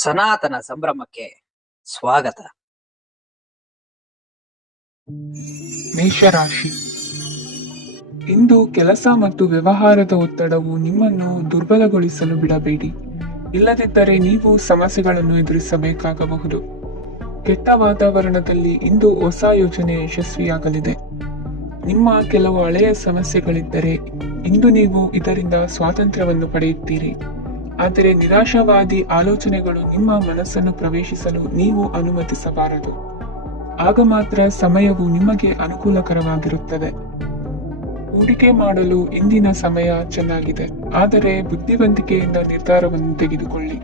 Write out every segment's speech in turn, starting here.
ಸನಾತನ ಸಂಭ್ರಮಕ್ಕೆ ಸ್ವಾಗತ. ಮೇಷರಾಶಿ. ಇಂದು ಕೆಲಸ ಮತ್ತು ವ್ಯವಹಾರದ ಒತ್ತಡವು ನಿಮ್ಮನ್ನು ದುರ್ಬಲಗೊಳಿಸಲು ಬಿಡಬೇಡಿ. ಇಲ್ಲದಿದ್ದರೆ ನೀವು ಸಮಸ್ಯೆಗಳನ್ನು ಎದುರಿಸಬೇಕಾಗಬಹುದು. ಕೆಟ್ಟ ವಾತಾವರಣದಲ್ಲಿ ಇಂದು ಹೊಸ ಯೋಜನೆ ಯಶಸ್ವಿಯಾಗಲಿದೆ. ನಿಮ್ಮ ಕೆಲವು ಹಳೆಯ ಸಮಸ್ಯೆಗಳಿದ್ದರೆ ಇಂದು ನೀವು ಇದರಿಂದ ಸ್ವಾತಂತ್ರ್ಯವನ್ನು ಪಡೆಯುತ್ತೀರಿ. ಆದರೆ ನಿರಾಶಾವಾದಿ ಆಲೋಚನೆಗಳು ನಿಮ್ಮ ಮನಸ್ಸನ್ನು ಪ್ರವೇಶಿಸಲು ನೀವು ಅನುಮತಿಸಬಾರದು. ಆಗ ಮಾತ್ರ ಸಮಯವು ನಿಮಗೆ ಅನುಕೂಲಕರವಾಗಿರುತ್ತದೆ. ಹೂಡಿಕೆ ಮಾಡಲು ಇಂದಿನ ಸಮಯ ಚೆನ್ನಾಗಿದೆ, ಆದರೆ ಬುದ್ಧಿವಂತಿಕೆಯಿಂದ ನಿರ್ಧಾರವನ್ನು ತೆಗೆದುಕೊಳ್ಳಿ.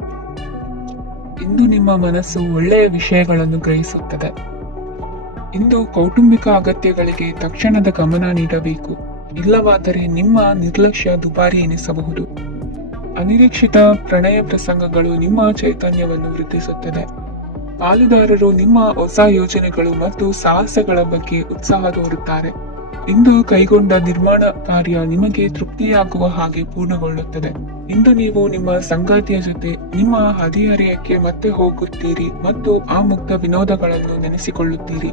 ಇಂದು ನಿಮ್ಮ ಮನಸ್ಸು ಒಳ್ಳೆಯ ವಿಷಯಗಳನ್ನು ಗ್ರಹಿಸುತ್ತದೆ. ಇಂದು ಕೌಟುಂಬಿಕ ಅಗತ್ಯಗಳಿಗೆ ತಕ್ಷಣದ ಗಮನ ನೀಡಬೇಕು. ಇಲ್ಲವಾದರೆ ನಿಮ್ಮ ನಿರ್ಲಕ್ಷ್ಯ ದುಬಾರಿ ಎನಿಸಬಹುದು. ಅನಿರೀಕ್ಷಿತ ಪ್ರಣಯ ಪ್ರಸಂಗಗಳು ನಿಮ್ಮ ಚೈತನ್ಯವನ್ನು ವೃದ್ಧಿಸುತ್ತದೆ. ಪಾಲುದಾರರು ನಿಮ್ಮ ಹೊಸ ಯೋಜನೆಗಳು ಮತ್ತು ಸಾಹಸಗಳ ಬಗ್ಗೆ ಉತ್ಸಾಹ ತೋರುತ್ತಾರೆ. ಇಂದು ಕೈಗೊಂಡ ನಿರ್ಮಾಣ ಕಾರ್ಯ ನಿಮಗೆ ತೃಪ್ತಿಯಾಗುವ ಹಾಗೆ ಪೂರ್ಣಗೊಳ್ಳುತ್ತದೆ. ಇಂದು ನೀವು ನಿಮ್ಮ ಸಂಗಾತಿಯ ಜೊತೆ ನಿಮ್ಮ ಹದಿಹರೆಯಕ್ಕೆ ಮತ್ತೆ ಹೋಗುತ್ತೀರಿ ಮತ್ತು ಆ ಮುಕ್ತ ವಿನೋದಗಳನ್ನು ನೆನೆಸಿಕೊಳ್ಳುತ್ತೀರಿ.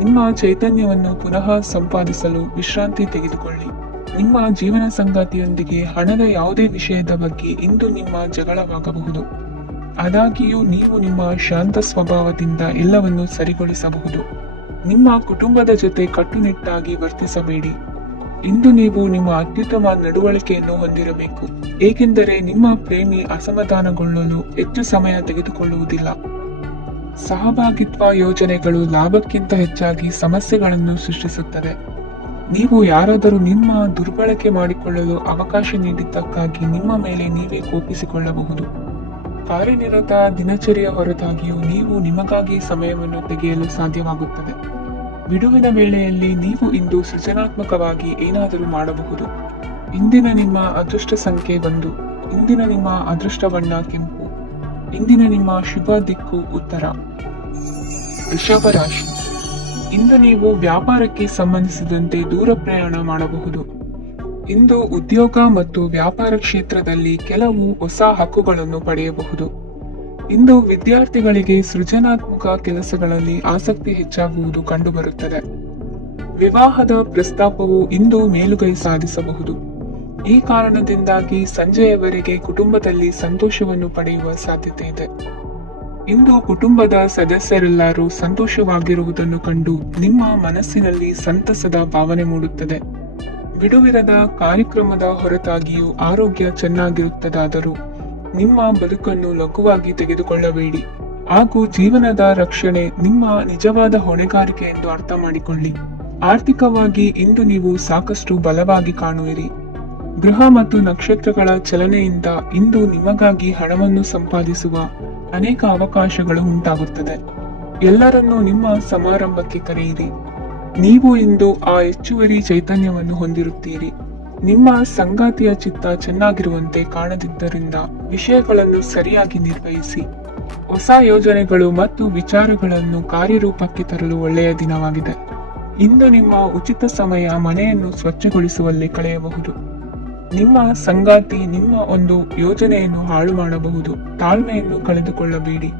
ನಿಮ್ಮ ಚೈತನ್ಯವನ್ನು ಪುನಃ ಸಂಪಾದಿಸಲು ವಿಶ್ರಾಂತಿ ತೆಗೆದುಕೊಳ್ಳಿ. ನಿಮ್ಮ ಜೀವನ ಸಂಗಾತಿಯೊಂದಿಗೆ ಹಣದ ಯಾವುದೇ ವಿಷಯದ ಬಗ್ಗೆ ಇಂದು ನಿಮ್ಮ ಜಗಳವಾಗಬಹುದು. ಆದಾಗ್ಯೂ ನೀವು ನಿಮ್ಮ ಶಾಂತ ಸ್ವಭಾವದಿಂದ ಎಲ್ಲವನ್ನೂ ಸರಿಗೊಳಿಸಬಹುದು. ನಿಮ್ಮ ಕುಟುಂಬದ ಜೊತೆ ಕಟ್ಟುನಿಟ್ಟಾಗಿ ವರ್ತಿಸಬೇಡಿ. ಇಂದು ನೀವು ನಿಮ್ಮ ಅತ್ಯುತ್ತಮ ನಡವಳಿಕೆಯನ್ನು ಹೊಂದಿರಬೇಕು, ಏಕೆಂದರೆ ನಿಮ್ಮ ಪ್ರೇಮಿ ಅಸಮಾಧಾನಗೊಳ್ಳಲು ಹೆಚ್ಚು ಸಮಯ ತೆಗೆದುಕೊಳ್ಳುವುದಿಲ್ಲ. ಸಹಭಾಗಿತ್ವ ಯೋಜನೆಗಳು ಲಾಭಕ್ಕಿಂತ ಹೆಚ್ಚಾಗಿ ಸಮಸ್ಯೆಗಳನ್ನು ಸೃಷ್ಟಿಸುತ್ತದೆ. ನೀವು ಯಾರಾದರೂ ನಿಮ್ಮ ದುರ್ಬಳಕೆ ಮಾಡಿಕೊಳ್ಳಲು ಅವಕಾಶ ನೀಡಿದ್ದಕ್ಕಾಗಿ ನಿಮ್ಮ ಮೇಲೆ ನೀವೇ ಕೋಪಿಸಿಕೊಳ್ಳಬಹುದು. ಕಾರ್ಯನಿರತ ದಿನಚರಿಯ ಹೊರತಾಗಿಯೂ ನೀವು ನಿಮಗಾಗಿ ಸಮಯವನ್ನು ತೆಗೆಯಲು ಸಾಧ್ಯವಾಗುತ್ತದೆ. ಬಿಡುವಿನ ವೇಳೆಯಲ್ಲಿ ನೀವು ಇಂದು ಸೃಜನಾತ್ಮಕವಾಗಿ ಏನಾದರೂ ಮಾಡಬಹುದು. ಇಂದಿನ ನಿಮ್ಮ ಅದೃಷ್ಟ ಸಂಖ್ಯೆ 1. ಇಂದಿನ ನಿಮ್ಮ ಅದೃಷ್ಟ ಬಣ್ಣ ಕೆಂಪು. ಇಂದಿನ ನಿಮ್ಮ ಶುಭ ದಿಕ್ಕು ಉತ್ತರ. ವೃಷಭ ರಾಶಿ. ಇಂದು ನೀವು ವ್ಯಾಪಾರಕ್ಕೆ ಸಂಬಂಧಿಸಿದಂತೆ ದೂರ ಪ್ರಯಾಣ ಮಾಡಬಹುದು. ಇಂದು ಉದ್ಯೋಗ ಮತ್ತು ವ್ಯಾಪಾರ ಕ್ಷೇತ್ರದಲ್ಲಿ ಕೆಲವು ಹೊಸ ಹಕ್ಕುಗಳನ್ನು ಪಡೆಯಬಹುದು. ಇಂದು ವಿದ್ಯಾರ್ಥಿಗಳಿಗೆ ಸೃಜನಾತ್ಮಕ ಕೆಲಸಗಳಲ್ಲಿ ಆಸಕ್ತಿ ಹೆಚ್ಚಾಗುವುದು ಕಂಡುಬರುತ್ತದೆ. ವಿವಾಹದ ಪ್ರಸ್ತಾಪವು ಇಂದು ಮೇಲುಗೈ ಸಾಧಿಸಬಹುದು. ಈ ಕಾರಣದಿಂದಾಗಿ ಸಂಜೆಯವರೆಗೆ ಕುಟುಂಬದಲ್ಲಿ ಸಂತೋಷವನ್ನು ಪಡೆಯುವ ಸಾಧ್ಯತೆ ಇದೆ. ಇಂದು ಕುಟುಂಬದ ಸದಸ್ಯರೆಲ್ಲರೂ ಸಂತೋಷವಾಗಿರುವುದನ್ನು ಕಂಡು ನಿಮ್ಮ ಮನಸ್ಸಿನಲ್ಲಿ ಸಂತಸದ ಭಾವನೆ ಮೂಡುತ್ತದೆ. ಬಿಡುವಿರದ ಕಾರ್ಯಕ್ರಮದ ಹೊರತಾಗಿಯೂ ಆರೋಗ್ಯ ಚೆನ್ನಾಗಿರುತ್ತದಾದರೂ ನಿಮ್ಮ ಬದುಕನ್ನು ಲಘುವಾಗಿ ತೆಗೆದುಕೊಳ್ಳಬೇಡಿ ಹಾಗೂ ಜೀವನದ ರಕ್ಷಣೆ ನಿಮ್ಮ ನಿಜವಾದ ಹೊಣೆಗಾರಿಕೆ ಎಂದು ಅರ್ಥ ಮಾಡಿಕೊಳ್ಳಿ. ಆರ್ಥಿಕವಾಗಿ ಇಂದು ನೀವು ಸಾಕಷ್ಟು ಬಲವಾಗಿ ಕಾಣುವಿರಿ. ಗೃಹ ಮತ್ತು ನಕ್ಷತ್ರಗಳ ಚಲನೆಯಿಂದ ಇಂದು ನಿಮಗಾಗಿ ಹಣವನ್ನು ಸಂಪಾದಿಸುವ ಅನೇಕ ಅವಕಾಶಗಳು ಉಂಟಾಗುತ್ತದೆ. ಎಲ್ಲರನ್ನೂ ನಿಮ್ಮ ಸಮಾರಂಭಕ್ಕೆ ಕರೆಯಿರಿ. ನೀವು ಇಂದು ಆ ಹೆಚ್ಚುವರಿ ಚೈತನ್ಯವನ್ನು ಹೊಂದಿರುತ್ತೀರಿ. ನಿಮ್ಮ ಸಂಗಾತಿಯ ಚಿತ್ತ ಚೆನ್ನಾಗಿರುವಂತೆ ಕಾಣದಿದ್ದರಿಂದ ವಿಷಯಗಳನ್ನು ಸರಿಯಾಗಿ ನಿರ್ವಹಿಸಿ. ಹೊಸ ಯೋಜನೆಗಳು ಮತ್ತು ವಿಚಾರಗಳನ್ನು ಕಾರ್ಯರೂಪಕ್ಕೆ ತರಲು ಒಳ್ಳೆಯ ದಿನವಾಗಿದೆ. ಇಂದು ನಿಮ್ಮ ಉಚಿತ ಸಮಯ ಮನೆಯನ್ನು ಸ್ವಚ್ಛಗೊಳಿಸುವಲ್ಲಿ ಕಳೆಯಬಹುದು. ನಿಮ್ಮ ಸಂಗಾತಿ ನಿಮ್ಮ ಒಂದು ಯೋಜನೆಯನ್ನು ಹಾಳು ಮಾಡಬಹುದು. ತಾಳ್ಮೆಯನ್ನು ಕಳೆದುಕೊಳ್ಳಬೇಡಿ.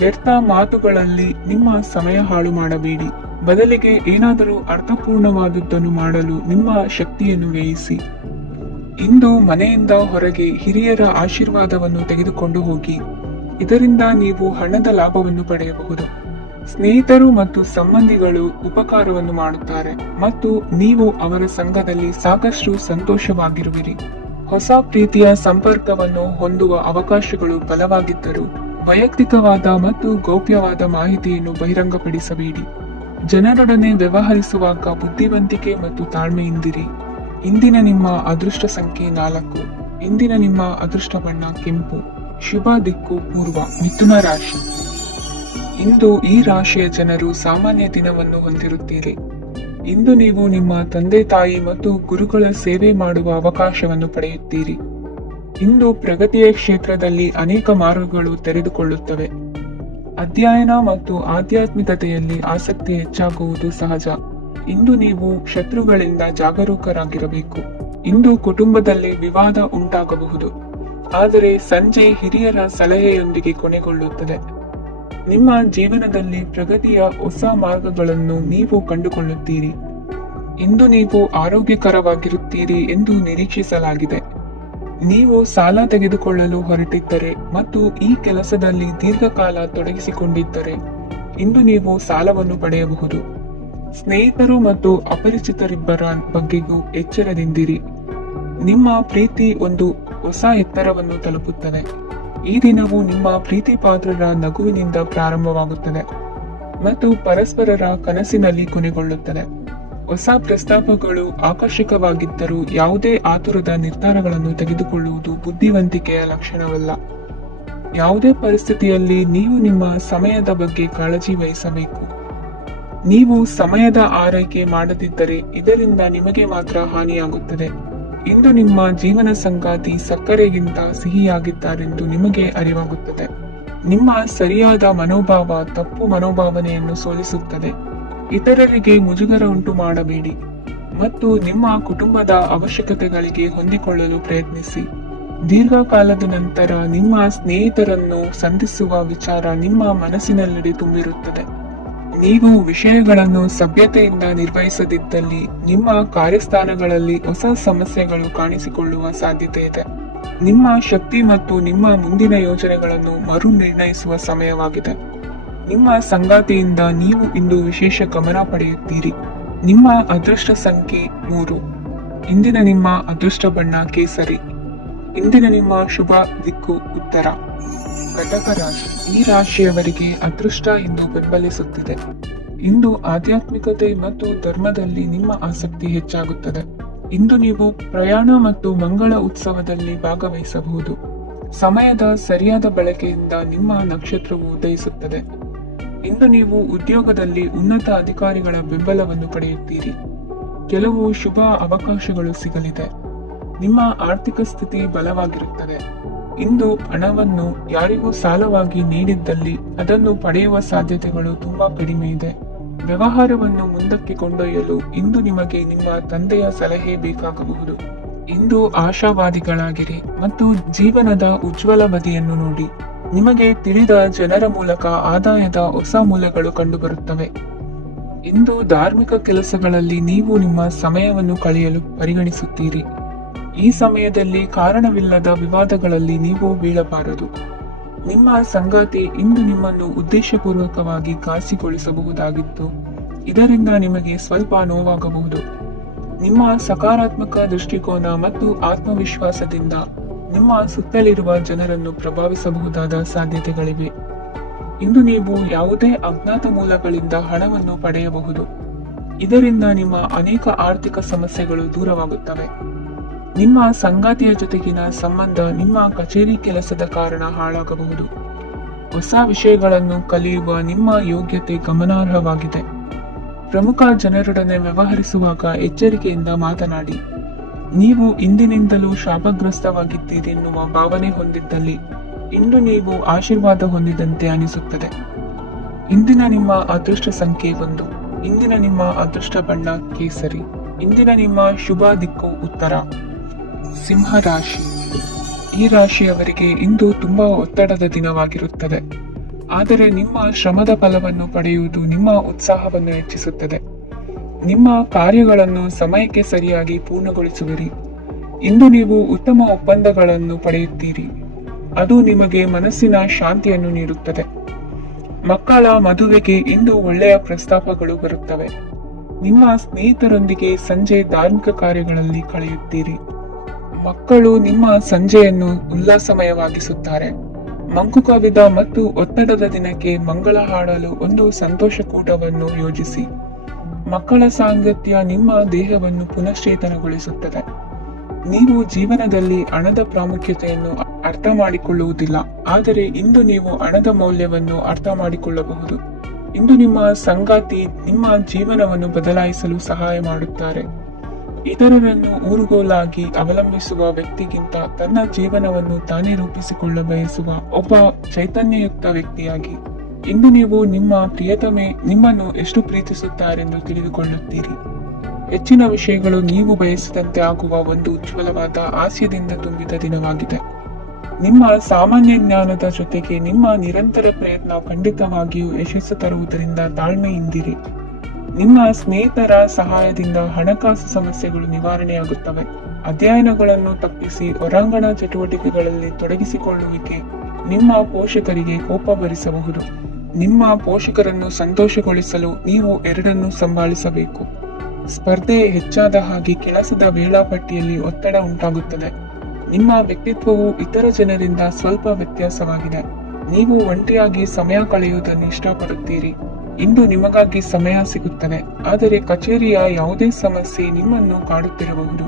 ವ್ಯರ್ಥ ಮಾತುಗಳಲ್ಲಿ ನಿಮ್ಮ ಸಮಯ ಹಾಳು ಮಾಡಬೇಡಿ. ಬದಲಿಗೆ ಏನಾದರೂ ಅರ್ಥಪೂರ್ಣವಾದುದನ್ನು ಮಾಡಲು ನಿಮ್ಮ ಶಕ್ತಿಯನ್ನು ವ್ಯಯಿಸಿ. ಇಂದು ಮನೆಯಿಂದ ಹೊರಗೆ ಹಿರಿಯರ ಆಶೀರ್ವಾದವನ್ನು ತೆಗೆದುಕೊಂಡು ಹೋಗಿ. ಇದರಿಂದ ನೀವು ಹಣದ ಲಾಭವನ್ನು ಪಡೆಯಬಹುದು. ಸ್ನೇಹಿತರು ಮತ್ತು ಸಂಬಂಧಿಗಳು ಉಪಕಾರವನ್ನು ಮಾಡುತ್ತಾರೆ ಮತ್ತು ನೀವು ಅವರ ಸಂಘದಲ್ಲಿ ಸಾಕಷ್ಟು ಸಂತೋಷವಾಗಿರುವಿರಿ. ಹೊಸ ಪ್ರೀತಿಯ ಸಂಪರ್ಕವನ್ನು ಹೊಂದುವ ಅವಕಾಶಗಳು ಬಲವಾಗಿದ್ದರೂ ವೈಯಕ್ತಿಕವಾದ ಮತ್ತು ಗೌಪ್ಯವಾದ ಮಾಹಿತಿಯನ್ನು ಬಹಿರಂಗಪಡಿಸಬೇಡಿ. ಜನರೊಡನೆ ವ್ಯವಹರಿಸುವಾಗ ಬುದ್ಧಿವಂತಿಕೆ ಮತ್ತು ತಾಳ್ಮೆಯಿಂದಿರಿ. ಇಂದಿನ ನಿಮ್ಮ ಅದೃಷ್ಟ ಸಂಖ್ಯೆ 4. ಇಂದಿನ ನಿಮ್ಮ ಅದೃಷ್ಟ ಬಣ್ಣ ಕೆಂಪು. ಶುಭ ದಿಕ್ಕು ಪೂರ್ವ. ಮಿಥುನ ರಾಶಿ. ಇಂದು ಈ ರಾಶಿಯ ಜನರು ಸಾಮಾನ್ಯ ದಿನವನ್ನು ಹೊಂದಿರುತ್ತೀರಿ. ಇಂದು ನೀವು ನಿಮ್ಮ ತಂದೆ ತಾಯಿ ಮತ್ತು ಗುರುಗಳ ಸೇವೆ ಮಾಡುವ ಅವಕಾಶವನ್ನು ಪಡೆಯುತ್ತೀರಿ. ಇಂದು ಪ್ರಗತಿಯ ಕ್ಷೇತ್ರದಲ್ಲಿ ಅನೇಕ ಮಾರ್ಗಗಳು ತೆರೆದುಕೊಳ್ಳುತ್ತವೆ. ಅಧ್ಯಯನ ಮತ್ತು ಆಧ್ಯಾತ್ಮಿಕತೆಯಲ್ಲಿ ಆಸಕ್ತಿ ಹೆಚ್ಚಾಗುವುದು ಸಹಜ. ಇಂದು ನೀವು ಶತ್ರುಗಳಿಂದ ಜಾಗರೂಕರಾಗಿರಬೇಕು. ಇಂದು ಕುಟುಂಬದಲ್ಲಿ ವಿವಾದ ಉಂಟಾಗಬಹುದು. ಆದರೆ ಸಂಜೆ ಹಿರಿಯರ ಸಲಹೆಯೊಂದಿಗೆ ಕೊನೆಗೊಳ್ಳುತ್ತದೆ. ನಿಮ್ಮ ಜೀವನದಲ್ಲಿ ಪ್ರಗತಿಯ ಹೊಸ ಮಾರ್ಗಗಳನ್ನು ನೀವು ಕಂಡುಕೊಳ್ಳುತ್ತೀರಿ. ಇಂದು ನೀವು ಆರೋಗ್ಯಕರವಾಗಿರುತ್ತೀರಿ ಎಂದು ನಿರೀಕ್ಷಿಸಲಾಗಿದೆ. ನೀವು ಸಾಲ ತೆಗೆದುಕೊಳ್ಳಲು ಹೊರಟಿದ್ದರೆ ಮತ್ತು ಈ ಕೆಲಸದಲ್ಲಿ ದೀರ್ಘಕಾಲ ತೊಡಗಿಸಿಕೊಂಡಿದ್ದರೆ ಇಂದು ನೀವು ಸಾಲವನ್ನು ಪಡೆಯಬಹುದು. ಸ್ನೇಹಿತರು ಮತ್ತು ಅಪರಿಚಿತರಿಬ್ಬರ ಬಗ್ಗೆಗೂ ಎಚ್ಚರದಿಂದಿರಿ. ನಿಮ್ಮ ಪ್ರೀತಿ ಒಂದು ಹೊಸ ಎತ್ತರವನ್ನು ತಲುಪುತ್ತದೆ. ಈ ದಿನವು ನಿಮ್ಮ ಪ್ರೀತಿ ಪಾತ್ರರ ನಗುವಿನಿಂದ ಪ್ರಾರಂಭವಾಗುತ್ತದೆ ಮತ್ತು ಪರಸ್ಪರರ ಕನಸಿನಲ್ಲಿ ಕೊನೆಗೊಳ್ಳುತ್ತದೆ. ಹೊಸ ಪ್ರಸ್ತಾಪಗಳು ಆಕರ್ಷಕವಾಗಿದ್ದರೂ ಯಾವುದೇ ಆತುರದ ನಿರ್ಧಾರಗಳನ್ನು ತೆಗೆದುಕೊಳ್ಳುವುದು ಬುದ್ಧಿವಂತಿಕೆಯ ಲಕ್ಷಣವಲ್ಲ. ಯಾವುದೇ ಪರಿಸ್ಥಿತಿಯಲ್ಲಿ ನೀವು ನಿಮ್ಮ ಸಮಯದ ಬಗ್ಗೆ ಕಾಳಜಿ ವಹಿಸಬೇಕು. ನೀವು ಸಮಯದ ಆರೈಕೆ ಮಾಡದಿದ್ದರೆ ಇದರಿಂದ ನಿಮಗೆ ಮಾತ್ರ ಹಾನಿಯಾಗುತ್ತದೆ. ಇಂದು ನಿಮ್ಮ ಜೀವನ ಸಂಗಾತಿ ಸಕ್ಕರೆಗಿಂತ ಸಿಹಿಯಾಗಿದ್ದಾರೆಂದು ನಿಮಗೆ ಅರಿವಾಗುತ್ತದೆ. ನಿಮ್ಮ ಸರಿಯಾದ ಮನೋಭಾವ ತಪ್ಪು ಮನೋಭಾವನೆಯನ್ನು ಸೋಲಿಸುತ್ತದೆ. ಇತರರಿಗೆ ಮುಜುಗರ ಉಂಟು ಮಾಡಬೇಡಿ ಮತ್ತು ನಿಮ್ಮ ಕುಟುಂಬದ ಅವಶ್ಯಕತೆಗಳಿಗೆ ಹೊಂದಿಕೊಳ್ಳಲು ಪ್ರಯತ್ನಿಸಿ. ದೀರ್ಘಕಾಲದ ನಂತರ ನಿಮ್ಮ ಸ್ನೇಹಿತರನ್ನು ಸಂಧಿಸುವ ವಿಚಾರ ನಿಮ್ಮ ಮನಸ್ಸಿನೆಲ್ಲೆಡೆ ತುಂಬಿರುತ್ತದೆ. ನೀವು ವಿಷಯಗಳನ್ನು ಸಭ್ಯತೆಯಿಂದ ನಿರ್ವಹಿಸದಿದ್ದಲ್ಲಿ ನಿಮ್ಮ ಕಾರ್ಯಸ್ಥಾನಗಳಲ್ಲಿ ಹೊಸ ಸಮಸ್ಯೆಗಳು ಕಾಣಿಸಿಕೊಳ್ಳುವ ಸಾಧ್ಯತೆ ಇದೆ. ನಿಮ್ಮ ಶಕ್ತಿ ಮತ್ತು ನಿಮ್ಮ ಮುಂದಿನ ಯೋಜನೆಗಳನ್ನು ಮರು ನಿರ್ಣಯಿಸುವ ಸಮಯವಾಗಿದೆ. ನಿಮ್ಮ ಸಂಗಾತಿಯಿಂದ ನೀವು ಇಂದು ವಿಶೇಷ ಗಮನ ಪಡೆಯುತ್ತೀರಿ. ನಿಮ್ಮ ಅದೃಷ್ಟ ಸಂಖ್ಯೆ 3. ಇಂದಿನ ನಿಮ್ಮ ಅದೃಷ್ಟ ಬಣ್ಣ ಕೇಸರಿ. ಇಂದಿನ ನಿಮ್ಮ ಶುಭ ದಿಕ್ಕು ಉತ್ತರ. ಕಟಕ ರಾಶಿ. ಈ ರಾಶಿಯವರಿಗೆ ಅದೃಷ್ಟ ಇಂದು ಬೆಂಬಲಿಸುತ್ತಿದೆ. ಇಂದು ಆಧ್ಯಾತ್ಮಿಕತೆ ಮತ್ತು ಧರ್ಮದಲ್ಲಿ ನಿಮ್ಮ ಆಸಕ್ತಿ ಹೆಚ್ಚಾಗುತ್ತದೆ. ಇಂದು ನೀವು ಪ್ರಯಾಣ ಮತ್ತು ಮಂಗಳ ಉತ್ಸವದಲ್ಲಿ ಭಾಗವಹಿಸಬಹುದು. ಸಮಯದ ಸರಿಯಾದ ಬಳಕೆಯಿಂದ ನಿಮ್ಮ ನಕ್ಷತ್ರವು ಉದಯಿಸುತ್ತದೆ. ಇಂದು ನೀವು ಉದ್ಯೋಗದಲ್ಲಿ ಉನ್ನತ ಅಧಿಕಾರಿಗಳ ಬೆಂಬಲವನ್ನು ಪಡೆಯುತ್ತೀರಿ. ಕೆಲವು ಶುಭ ಅವಕಾಶಗಳು ಸಿಗಲಿದೆ. ನಿಮ್ಮ ಆರ್ಥಿಕ ಸ್ಥಿತಿ ಬಲವಾಗಿರುತ್ತದೆ. ಇಂದು ಹಣವನ್ನು ಯಾರಿಗೂ ಸಾಲವಾಗಿ ನೀಡಿದ್ದಲ್ಲಿ ಅದನ್ನು ಪಡೆಯುವ ಸಾಧ್ಯತೆಗಳು ತುಂಬಾ ಕಡಿಮೆ ಇದೆ. ವ್ಯವಹಾರವನ್ನು ಮುಂದಕ್ಕೆ ಕೊಂಡೊಯ್ಯಲು ಇಂದು ನಿಮಗೆ ನಿಮ್ಮ ತಂದೆಯ ಸಲಹೆ ಬೇಕಾಗಬಹುದು. ಇಂದು ಆಶಾವಾದಿಗಳಾಗಿರಿ ಮತ್ತು ಜೀವನದ ಉಜ್ವಲ ಬದಿಯನ್ನು ನೋಡಿ. ನಿಮಗೆ ತಿಳಿದ ಜನರ ಮೂಲಕ ಆದಾಯದ ಹೊಸ ಮೂಲಗಳು ಕಂಡುಬರುತ್ತವೆ. ಇಂದು ಧಾರ್ಮಿಕ ಕೆಲಸಗಳಲ್ಲಿ ನೀವು ನಿಮ್ಮ ಸಮಯವನ್ನು ಕಳೆಯಲು ಪರಿಗಣಿಸುತ್ತೀರಿ. ಈ ಸಮಯದಲ್ಲಿ ಕಾರಣವಿಲ್ಲದ ವಿವಾದಗಳಲ್ಲಿ ನೀವು ಬೀಳಬಾರದು. ನಿಮ್ಮ ಸಂಗಾತಿ ಇಂದು ನಿಮ್ಮನ್ನು ಉದ್ದೇಶಪೂರ್ವಕವಾಗಿ ಘಾಸಿಗೊಳಿಸಬಹುದಾಗಿತ್ತು. ಇದರಿಂದ ನಿಮಗೆ ಸ್ವಲ್ಪ ನೋವಾಗಬಹುದು. ನಿಮ್ಮ ಸಕಾರಾತ್ಮಕ ದೃಷ್ಟಿಕೋನ ಮತ್ತು ಆತ್ಮವಿಶ್ವಾಸದಿಂದ ನಿಮ್ಮ ಸುತ್ತಲಿರುವ ಜನರನ್ನು ಪ್ರಭಾವಿಸಬಹುದಾದ ಸಾಧ್ಯತೆಗಳಿವೆ. ಇಂದು ನೀವು ಯಾವುದೇ ಅಜ್ಞಾತ ಮೂಲಗಳಿಂದ ಹಣವನ್ನು ಪಡೆಯಬಹುದು. ಇದರಿಂದ ನಿಮ್ಮ ಅನೇಕ ಆರ್ಥಿಕ ಸಮಸ್ಯೆಗಳು ದೂರವಾಗುತ್ತವೆ. ನಿಮ್ಮ ಸಂಗಾತಿಯ ಜೊತೆಗಿನ ಸಂಬಂಧ ನಿಮ್ಮ ಕಚೇರಿ ಕೆಲಸದ ಕಾರಣ ಹಾಳಾಗಬಹುದು. ಹೊಸ ವಿಷಯಗಳನ್ನು ಕಲಿಯುವ ನಿಮ್ಮ ಯೋಗ್ಯತೆ ಗಮನಾರ್ಹವಾಗಿದೆ. ಪ್ರಮುಖ ಜನರೊಡನೆ ವ್ಯವಹರಿಸುವಾಗ ಎಚ್ಚರಿಕೆಯಿಂದ ಮಾತನಾಡಿ. ನೀವು ಇಂದಿನಿಂದಲೂ ಶಾಪಗ್ರಸ್ತವಾಗಿದ್ದೀರೆನ್ನುವ ಭಾವನೆ ಹೊಂದಿದ್ದಲ್ಲಿ ಇಂದು ನೀವು ಆಶೀರ್ವಾದ ಹೊಂದಿದಂತೆ ಅನಿಸುತ್ತದೆ. ಇಂದಿನ ನಿಮ್ಮ ಅದೃಷ್ಟ ಸಂಖ್ಯೆ 1. ಇಂದಿನ ನಿಮ್ಮ ಅದೃಷ್ಟ ಬಣ್ಣ ಕೇಸರಿ. ಇಂದಿನ ನಿಮ್ಮ ಶುಭ ದಿಕ್ಕು ಉತ್ತರ. ಸಿಂಹ ರಾಶಿ. ಈ ರಾಶಿಯವರಿಗೆ ಇಂದು ತುಂಬಾ ಒತ್ತಡದ ದಿನವಾಗಿರುತ್ತದೆ. ಆದರೆ ನಿಮ್ಮ ಶ್ರಮದ ಫಲವನ್ನು ಪಡೆಯುವುದು ನಿಮ್ಮ ಉತ್ಸಾಹವನ್ನು ಹೆಚ್ಚಿಸುತ್ತದೆ. ನಿಮ್ಮ ಕಾರ್ಯಗಳನ್ನು ಸಮಯಕ್ಕೆ ಸರಿಯಾಗಿ ಪೂರ್ಣಗೊಳಿಸುವಿರಿ. ಇಂದು ನೀವು ಉತ್ತಮ ಒಪ್ಪಂದಗಳನ್ನು ಪಡೆಯುತ್ತೀರಿ. ಅದು ನಿಮಗೆ ಮನಸ್ಸಿನ ಶಾಂತಿಯನ್ನು ನೀಡುತ್ತದೆ. ಮಕ್ಕಳ ಮದುವೆಗೆ ಇಂದು ಒಳ್ಳೆಯ ಪ್ರಸ್ತಾಪಗಳು ಬರುತ್ತವೆ. ನಿಮ್ಮ ಸ್ನೇಹಿತರೊಂದಿಗೆ ಸಂಜೆ ಧಾರ್ಮಿಕ ಕಾರ್ಯಗಳಲ್ಲಿ ಕಳೆಯುತ್ತೀರಿ. ಮಕ್ಕಳು ನಿಮ್ಮ ಸಂಜೆಯನ್ನು ಉಲ್ಲಾಸಮಯವಾಗಿಸುತ್ತಾರೆ. ಮಂಕು ಕವಿದ ಮತ್ತು ಒತ್ತಡದ ದಿನಕ್ಕೆ ಮಂಗಳ ಹಾಡಲು ಒಂದು ಸಂತೋಷಕೂಟವನ್ನು ಯೋಜಿಸಿ. ಮಕ್ಕಳ ಸಾಂಗತ್ಯ ನಿಮ್ಮ ದೇಹವನ್ನು ಪುನಶ್ಚೇತನಗೊಳಿಸುತ್ತದೆ. ನೀವು ಜೀವನದಲ್ಲಿ ಹಣದ ಪ್ರಾಮುಖ್ಯತೆಯನ್ನು ಅರ್ಥ ಮಾಡಿಕೊಳ್ಳುವುದಿಲ್ಲ, ಆದರೆ ಇಂದು ನೀವು ಹಣದ ಮೌಲ್ಯವನ್ನು ಅರ್ಥ ಮಾಡಿಕೊಳ್ಳಬಹುದು. ಇಂದು ನಿಮ್ಮ ಸಂಗಾತಿ ನಿಮ್ಮ ಜೀವನವನ್ನು ಬದಲಾಯಿಸಲು ಸಹಾಯ ಮಾಡುತ್ತಾರೆ. ಇತರರನ್ನು ಊರುಗೋಲಾಗಿ ಅವಲಂಬಿಸುವ ವ್ಯಕ್ತಿಗಿಂತ ತನ್ನ ಜೀವನವನ್ನು ತಾನೇ ರೂಪಿಸಿಕೊಳ್ಳ ಬಯಸುವ ಒಬ್ಬ ಚೈತನ್ಯಯುಕ್ತ ವ್ಯಕ್ತಿಯಾಗಿ ಇಂದು ನೀವು ನಿಮ್ಮ ಪ್ರಿಯತಮೆ ನಿಮ್ಮನ್ನು ಎಷ್ಟು ಪ್ರೀತಿಸುತ್ತಾರೆಂದು ತಿಳಿದುಕೊಳ್ಳುತ್ತೀರಿ. ಹೆಚ್ಚಿನ ವಿಷಯಗಳು ನೀವು ಬಯಸಿದಂತೆ ಆಗುವ ಒಂದು ಉಜ್ವಲವಾದ ಹಾಸ್ಯದಿಂದ ತುಂಬಿದ ದಿನವಾಗಿದೆ. ನಿಮ್ಮ ಸಾಮಾನ್ಯ ಜ್ಞಾನದ ಜೊತೆಗೆ ನಿಮ್ಮ ನಿರಂತರ ಪ್ರಯತ್ನ ಖಂಡಿತವಾಗಿಯೂ ಯಶಸ್ಸು ತರುವುದರಿಂದ ತಾಳ್ಮೆಯಿಂದಿರಿ. ನಿಮ್ಮ ಸ್ನೇಹಿತರ ಸಹಾಯದಿಂದ ಹಣಕಾಸು ಸಮಸ್ಯೆಗಳು ನಿವಾರಣೆಯಾಗುತ್ತವೆ. ಅಧ್ಯಯನಗಳನ್ನು ತಪ್ಪಿಸಿ ಹೊರಾಂಗಣ ಚಟುವಟಿಕೆಗಳಲ್ಲಿ ತೊಡಗಿಸಿಕೊಳ್ಳುವಿಕೆ ನಿಮ್ಮ ಪೋಷಕರಿಗೆ ಕೋಪ ಭರಿಸಬಹುದು. ನಿಮ್ಮ ಪೋಷಕರನ್ನು ಸಂತೋಷಗೊಳಿಸಲು ನೀವು ಎರಡನ್ನೂ ಸಂಭಾಳಿಸಬೇಕು. ಸ್ಪರ್ಧೆ ಹೆಚ್ಚಾದ ಹಾಗೆ ಕೆಲಸದ ವೇಳಾಪಟ್ಟಿಯಲ್ಲಿ ಒತ್ತಡ ಉಂಟಾಗುತ್ತದೆ. ನಿಮ್ಮ ವ್ಯಕ್ತಿತ್ವವು ಇತರ ಜನರಿಂದ ಸ್ವಲ್ಪ ವ್ಯತ್ಯಾಸವಾಗಿದೆ. ನೀವು ಒಂಟಿಯಾಗಿ ಸಮಯ ಕಳೆಯುವುದನ್ನು ಇಷ್ಟಪಡುತ್ತೀರಿ. ಇಂದು ನಿಮಗಾಗಿ ಸಮಯ ಸಿಗುತ್ತದೆ, ಆದರೆ ಕಚೇರಿಯ ಯಾವುದೇ ಸಮಸ್ಯೆ ನಿಮ್ಮನ್ನು ಕಾಡುತ್ತಿರಬಹುದು.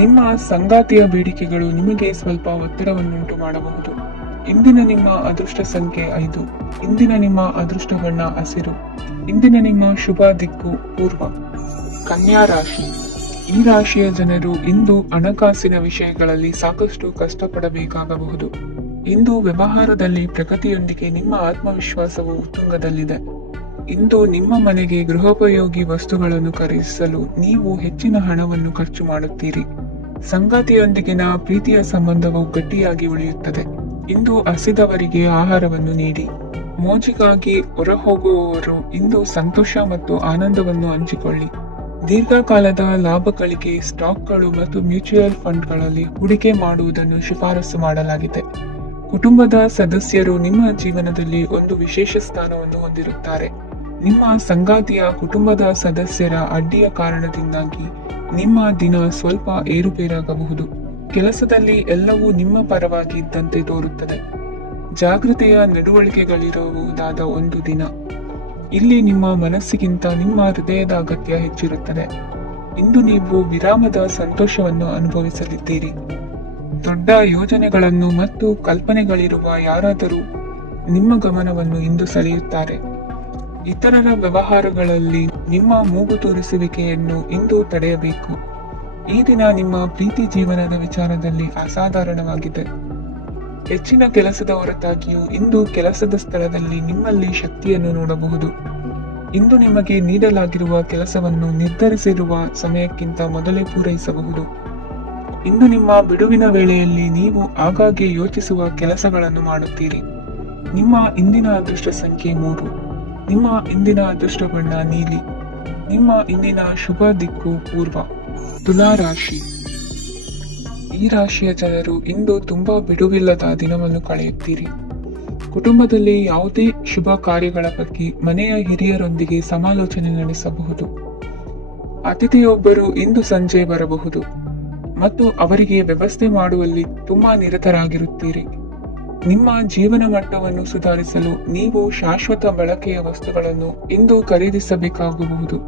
ನಿಮ್ಮ ಸಂಗಾತಿಯ ಬೇಡಿಕೆಗಳು ನಿಮಗೆ ಸ್ವಲ್ಪ ಒತ್ತಡವನ್ನುಂಟು ಮಾಡಬಹುದು. ಇಂದಿನ ನಿಮ್ಮ ಅದೃಷ್ಟ ಸಂಖ್ಯೆ 5. ಇಂದಿನ ನಿಮ್ಮ ಅದೃಷ್ಟ ಬಣ್ಣ ಹಸಿರು. ಇಂದಿನ ನಿಮ್ಮ ಶುಭ ದಿಕ್ಕು ಪೂರ್ವ. ಕನ್ಯಾ ರಾಶಿ. ಈ ರಾಶಿಯ ಜನರು ಇಂದು ಹಣಕಾಸಿನ ವಿಷಯಗಳಲ್ಲಿ ಸಾಕಷ್ಟು ಕಷ್ಟಪಡಬೇಕಾಗಬಹುದು. ಇಂದು ವ್ಯವಹಾರದಲ್ಲಿ ಪ್ರಗತಿಯೊಂದಿಗೆ ನಿಮ್ಮ ಆತ್ಮವಿಶ್ವಾಸವು ಉತ್ತುಂಗದಲ್ಲಿದೆ. ಇಂದು ನಿಮ್ಮ ಮನೆಗೆ ಗೃಹೋಪಯೋಗಿ ವಸ್ತುಗಳನ್ನು ಖರೀದಿಸಲು ನೀವು ಹೆಚ್ಚಿನ ಹಣವನ್ನು ಖರ್ಚು ಮಾಡುತ್ತೀರಿ. ಸಂಗಾತಿಯೊಂದಿಗಿನ ಪ್ರೀತಿಯ ಸಂಬಂಧವು ಗಟ್ಟಿಯಾಗಿ ಉಳಿಯುತ್ತದೆ. ಇಂದು ಹಸಿದವರಿಗೆ ಆಹಾರವನ್ನು ನೀಡಿ. ಮೋಜಿಗಾಗಿ ಹೊರಹೋಗುವವರು ಇಂದು ಸಂತೋಷ ಮತ್ತು ಆನಂದವನ್ನು ಹಂಚಿಕೊಳ್ಳಿ. ದೀರ್ಘಕಾಲದ ಲಾಭಗಳಿಗೆ ಸ್ಟಾಕ್ಗಳು ಮತ್ತು ಮ್ಯೂಚುವಲ್ ಫಂಡ್ಗಳಲ್ಲಿ ಹೂಡಿಕೆ ಮಾಡುವುದನ್ನು ಶಿಫಾರಸು ಮಾಡಲಾಗಿದೆ. ಕುಟುಂಬದ ಸದಸ್ಯರು ನಿಮ್ಮ ಜೀವನದಲ್ಲಿ ಒಂದು ವಿಶೇಷ ಸ್ಥಾನವನ್ನು ಹೊಂದಿರುತ್ತಾರೆ. ನಿಮ್ಮ ಸಂಗಾತಿಯ ಕುಟುಂಬದ ಸದಸ್ಯರ ಅಡ್ಡಿಯ ಕಾರಣದಿಂದಾಗಿ ನಿಮ್ಮ ದಿನ ಸ್ವಲ್ಪ ಏರುಪೇರಾಗಬಹುದು. ಕೆಲಸದಲ್ಲಿ ಎಲ್ಲವೂ ನಿಮ್ಮ ಪರವಾಗಿ ಇದ್ದಂತೆ ತೋರುತ್ತದೆ. ಜಾಗೃತೆಯ ನಡವಳಿಕೆಗಳಿರಬಹುದಾದ ಒಂದು ದಿನ. ಇಲ್ಲಿ ನಿಮ್ಮ ಮನಸ್ಸಿಗಿಂತ ನಿಮ್ಮ ಹೃದಯದ ಅಗತ್ಯ ಹೆಚ್ಚಿರುತ್ತದೆ. ಇಂದು ನೀವು ವಿರಾಮದ ಸಂತೋಷವನ್ನು ಅನುಭವಿಸಲಿದ್ದೀರಿ. ದೊಡ್ಡ ಯೋಜನೆಗಳನ್ನು ಮತ್ತು ಕಲ್ಪನೆಗಳಿರುವ ಯಾರಾದರೂ ನಿಮ್ಮ ಗಮನವನ್ನು ಇಂದು ಸೆಳೆಯುತ್ತಾರೆ. ಇತರರ ವ್ಯವಹಾರಗಳಲ್ಲಿ ನಿಮ್ಮ ಮೂಗು ತೋರಿಸುವಿಕೆಯನ್ನು ಇಂದು ತಡೆಯಬೇಕು. ಈ ದಿನ ನಿಮ್ಮ ಪ್ರೀತಿ ಜೀವನದ ವಿಚಾರದಲ್ಲಿ ಅಸಾಧಾರಣವಾಗಿದೆ. ಹೆಚ್ಚಿನ ಕೆಲಸದ ಹೊರತಾಗಿಯೂ ಇಂದು ಕೆಲಸದ ಸ್ಥಳದಲ್ಲಿ ನಿಮ್ಮಲ್ಲಿ ಶಕ್ತಿಯನ್ನು ನೋಡಬಹುದು. ಇಂದು ನಿಮಗೆ ನೀಡಲಾಗಿರುವ ಕೆಲಸವನ್ನು ನಿರ್ಧರಿಸಿರುವ ಸಮಯಕ್ಕಿಂತ ಮೊದಲೇ ಪೂರೈಸಬಹುದು. ಇಂದು ನಿಮ್ಮ ಬಿಡುವಿನ ವೇಳೆಯಲ್ಲಿ ನೀವು ಆಗಾಗ್ಗೆ ಯೋಚಿಸುವ ಕೆಲಸಗಳನ್ನು ಮಾಡುತ್ತೀರಿ. ನಿಮ್ಮ ಇಂದಿನ ಅದೃಷ್ಟ ಸಂಖ್ಯೆ 3. ನಿಮ್ಮ ಇಂದಿನ ಅದೃಷ್ಟ ಬಣ್ಣ ನೀಲಿ. ನಿಮ್ಮ ಇಂದಿನ ಶುಭ ದಿಕ್ಕು ಪೂರ್ವ. ತುಲಾ ರಾಶಿ. ಈ ರಾಶಿಯ ಜನರು ಇಂದು ತುಂಬಾ ಬಿಡುವಿಲ್ಲದ ದಿನವನ್ನು ಕಳೆಯುತ್ತೀರಿ. ಕುಟುಂಬದಲ್ಲಿ ಯಾವುದೇ ಶುಭ ಕಾರ್ಯಗಳ ಬಗ್ಗೆ ಮನೆಯ ಹಿರಿಯರೊಂದಿಗೆ ಸಮಾಲೋಚನೆ ನಡೆಸಬಹುದು. ಅತಿಥಿಯೊಬ್ಬರು ಇಂದು ಸಂಜೆ ಬರಬಹುದು ಮತ್ತು ಅವರಿಗೆ ವ್ಯವಸ್ಥೆ ಮಾಡುವಲ್ಲಿ ತುಂಬಾ ನಿರತರಾಗಿರುತ್ತೀರಿ. ನಿಮ್ಮ ಜೀವನ ಮಟ್ಟವನ್ನು ಸುಧಾರಿಸಲು ನೀವು ಶಾಶ್ವತ ಬಳಕೆಯ ವಸ್ತುಗಳನ್ನು ಇಂದು ಖರೀದಿಸಬೇಕಾಗಬಹುದು.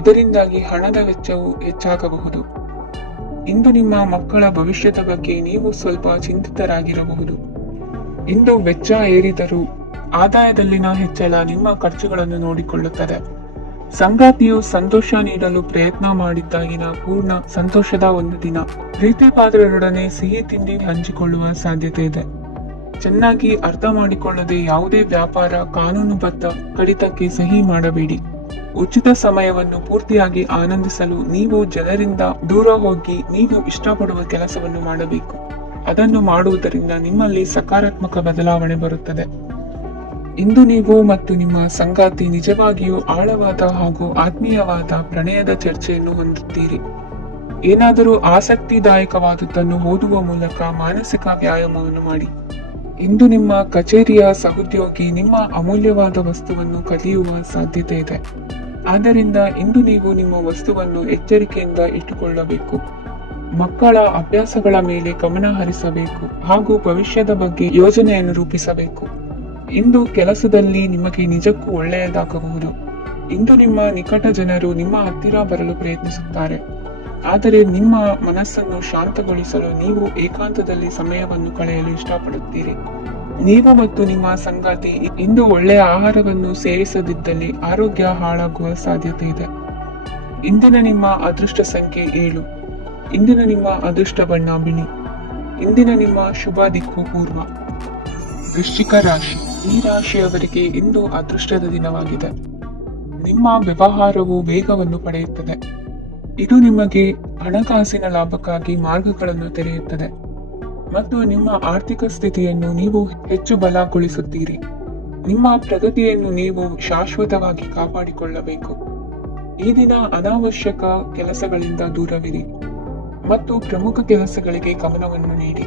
ಇದರಿಂದಾಗಿ ಹಣದ ವೆಚ್ಚವು ಹೆಚ್ಚಾಗಬಹುದು. ಇಂದು ನಿಮ್ಮ ಮಕ್ಕಳ ಭವಿಷ್ಯದ ಬಗ್ಗೆ ನೀವು ಸ್ವಲ್ಪ ಚಿಂತಿತರಾಗಿರಬಹುದು. ಇಂದು ವೆಚ್ಚ ಏರಿದರೂ ಆದಾಯದಲ್ಲಿನ ಹೆಚ್ಚಳ ನಿಮ್ಮ ಖರ್ಚುಗಳನ್ನು ನೋಡಿಕೊಳ್ಳುತ್ತದೆ. ಸಂಗಾತಿಯು ಸಂತೋಷ ನೀಡಲು ಪ್ರಯತ್ನ ಮಾಡಿದ್ದಾಗಿನ ಪೂರ್ಣ ಸಂತೋಷದ ಒಂದು ದಿನ. ಪ್ರೀತಿ ಪಾತ್ರರೊಡನೆ ಸಿಹಿ ತಿಂಡಿ ಹಂಚಿಕೊಳ್ಳುವ ಸಾಧ್ಯತೆ ಇದೆ. ಚೆನ್ನಾಗಿ ಅರ್ಥ ಮಾಡಿಕೊಳ್ಳದೆ ಯಾವುದೇ ವ್ಯಾಪಾರ ಕಾನೂನುಬದ್ಧ ಕಡಿತಕ್ಕೆ ಸಹಿ ಮಾಡಬೇಡಿ. ಉಚಿತ ಸಮಯವನ್ನು ಪೂರ್ತಿಯಾಗಿ ಆನಂದಿಸಲು ನೀವು ಜನರಿಂದ ದೂರ ಹೋಗಿ ನೀವು ಇಷ್ಟಪಡುವ ಕೆಲಸವನ್ನು ಮಾಡಬೇಕು. ಅದನ್ನು ಮಾಡುವುದರಿಂದ ನಿಮ್ಮಲ್ಲಿ ಸಕಾರಾತ್ಮಕ ಬದಲಾವಣೆ ಬರುತ್ತದೆ. ಇಂದು ನೀವು ಮತ್ತು ನಿಮ್ಮ ಸಂಗಾತಿ ನಿಜವಾಗಿಯೂ ಆಳವಾದ ಹಾಗೂ ಆತ್ಮೀಯವಾದ ಪ್ರಣಯದ ಚರ್ಚೆಯನ್ನು ಹೊಂದುತ್ತೀರಿ. ಏನಾದರೂ ಆಸಕ್ತಿದಾಯಕವಾದುದನ್ನು ಓದುವ ಮೂಲಕ ಮಾನಸಿಕ ವ್ಯಾಯಾಮವನ್ನು ಮಾಡಿ. ಇಂದು ನಿಮ್ಮ ಕಚೇರಿಯ ಸಹೋದ್ಯೋಗಿ ನಿಮ್ಮ ಅಮೂಲ್ಯವಾದ ವಸ್ತುವನ್ನು ಕದಿಯುವ ಸಾಧ್ಯತೆ ಇದೆ. ಆದ್ದರಿಂದ ಇಂದು ನೀವು ನಿಮ್ಮ ವಸ್ತುವನ್ನು ಎಚ್ಚರಿಕೆಯಿಂದ ಇಟ್ಟುಕೊಳ್ಳಬೇಕು. ಮಕ್ಕಳ ಅಭ್ಯಾಸಗಳ ಮೇಲೆ ಗಮನ ಹರಿಸಬೇಕು ಹಾಗೂ ಭವಿಷ್ಯದ ಬಗ್ಗೆ ಯೋಜನೆಯನ್ನು ರೂಪಿಸಬೇಕು. ಇಂದು ಕೆಲಸದಲ್ಲಿ ನಿಮಗೆ ನಿಜಕ್ಕೂ ಒಳ್ಳೆಯದಾಗಬಹುದು. ಇಂದು ನಿಮ್ಮ ನಿಕಟ ಜನರು ನಿಮ್ಮ ಹತ್ತಿರ ಬರಲು ಪ್ರಯತ್ನಿಸುತ್ತಾರೆ. ಆದರೆ ನಿಮ್ಮ ಮನಸ್ಸನ್ನು ಶಾಂತಗೊಳಿಸಲು ನೀವು ಏಕಾಂತದಲ್ಲಿ ಸಮಯವನ್ನು ಕಳೆಯಲು ಇಷ್ಟಪಡುತ್ತೀರಿ. ನೀವು ಮತ್ತು ನಿಮ್ಮ ಸಂಗಾತಿ ಇಂದು ಒಳ್ಳೆಯ ಆಹಾರವನ್ನು ಸೇವಿಸದಿದ್ದಲ್ಲಿ ಆರೋಗ್ಯ ಹಾಳಾಗುವ ಸಾಧ್ಯತೆ ಇದೆ. ಇಂದಿನ ನಿಮ್ಮ ಅದೃಷ್ಟ ಸಂಖ್ಯೆ 7. ಇಂದಿನ ನಿಮ್ಮ ಅದೃಷ್ಟ ಬಣ್ಣ ಬಿಳಿ. ಇಂದಿನ ನಿಮ್ಮ ಶುಭ ದಿಕ್ಕು ಪೂರ್ವ. ವೃಶ್ಚಿಕ ರಾಶಿ. ಈ ರಾಶಿಯವರಿಗೆ ಇಂದು ಅದೃಷ್ಟದ ದಿನವಾಗಿದೆ. ನಿಮ್ಮ ವ್ಯವಹಾರವು ವೇಗವನ್ನು ಪಡೆಯುತ್ತದೆ. ಇದು ನಿಮಗೆ ಹಣಕಾಸಿನ ಲಾಭಕ್ಕಾಗಿ ಮಾರ್ಗಗಳನ್ನು ತೆರೆಯುತ್ತದೆ. ಮತ್ತು ನಿಮ್ಮ ಆರ್ಥಿಕ ಸ್ಥಿತಿಯನ್ನು ನೀವು ಹೆಚ್ಚು ಬಲಗೊಳಿಸುತ್ತೀರಿ. ನಿಮ್ಮ ಪ್ರಗತಿಯನ್ನು ನೀವು ಶಾಶ್ವತವಾಗಿ ಕಾಪಾಡಿಕೊಳ್ಳಬೇಕು. ಈ ದಿನ ಅನಾವಶ್ಯಕ ಕೆಲಸಗಳಿಂದ ದೂರವಿರಿ ಮತ್ತು ಪ್ರಮುಖ ಕೆಲಸಗಳಿಗೆ ಗಮನವನ್ನು ನೀಡಿ.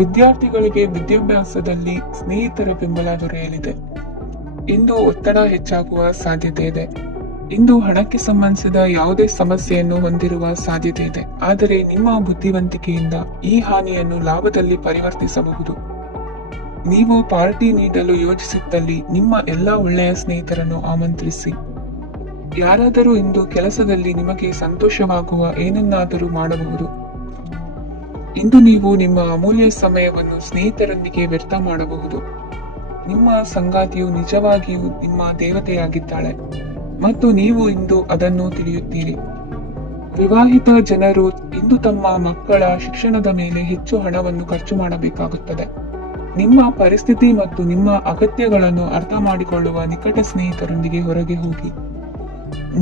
ವಿದ್ಯಾರ್ಥಿಗಳಿಗೆ ವಿದ್ಯಾಭ್ಯಾಸದಲ್ಲಿ ಸ್ನೇಹಿತರ ಬೆಂಬಲ ದೊರೆಯಲಿದೆ. ಇಂದು ಒತ್ತಡ ಹೆಚ್ಚಾಗುವ ಸಾಧ್ಯತೆ ಇದೆ. ಇಂದು ಹಣಕ್ಕೆ ಸಂಬಂಧಿಸಿದ ಯಾವುದೇ ಸಮಸ್ಯೆಯನ್ನು ಹೊಂದಿರುವ ಸಾಧ್ಯತೆ ಇದೆ. ಆದರೆ ನಿಮ್ಮ ಬುದ್ಧಿವಂತಿಕೆಯಿಂದ ಈ ಹಾನಿಯನ್ನು ಲಾಭದಲ್ಲಿ ಪರಿವರ್ತಿಸಬಹುದು. ನೀವು ಪಾರ್ಟಿ ನೀಡಲು ಯೋಜಿಸಿದ್ದಲ್ಲಿ ನಿಮ್ಮ ಎಲ್ಲ ಒಳ್ಳೆಯ ಸ್ನೇಹಿತರನ್ನು ಆಮಂತ್ರಿಸಿ. ಯಾರಾದರೂ ಇಂದು ಕೆಲಸದಲ್ಲಿ ನಿಮಗೆ ಸಂತೋಷವಾಗುವ ಏನನ್ನಾದರೂ ಮಾಡಬಹುದು. ಇಂದು ನೀವು ನಿಮ್ಮ ಅಮೂಲ್ಯ ಸಮಯವನ್ನು ಸ್ನೇಹಿತರೊಂದಿಗೆ ವ್ಯರ್ಥ ಮಾಡಬಹುದು. ನಿಮ್ಮ ಸಂಗಾತಿಯು ನಿಜವಾಗಿಯೂ ನಿಮ್ಮ ದೇವತೆಯಾಗಿದ್ದಾಳೆ ಮತ್ತು ನೀವು ಇಂದು ಅದನ್ನು ತಿಳಿಯುತ್ತೀರಿ. ವಿವಾಹಿತ ಜನರು ಇಂದು ತಮ್ಮ ಮಕ್ಕಳ ಶಿಕ್ಷಣದ ಮೇಲೆ ಹೆಚ್ಚು ಹಣವನ್ನು ಖರ್ಚು ಮಾಡಬೇಕಾಗುತ್ತದೆ. ನಿಮ್ಮ ಪರಿಸ್ಥಿತಿ ಮತ್ತು ನಿಮ್ಮ ಅಗತ್ಯಗಳನ್ನು ಅರ್ಥ ಮಾಡಿಕೊಳ್ಳುವ ನಿಕಟ ಸ್ನೇಹಿತರೊಂದಿಗೆ ಹೊರಗೆ ಹೋಗಿ.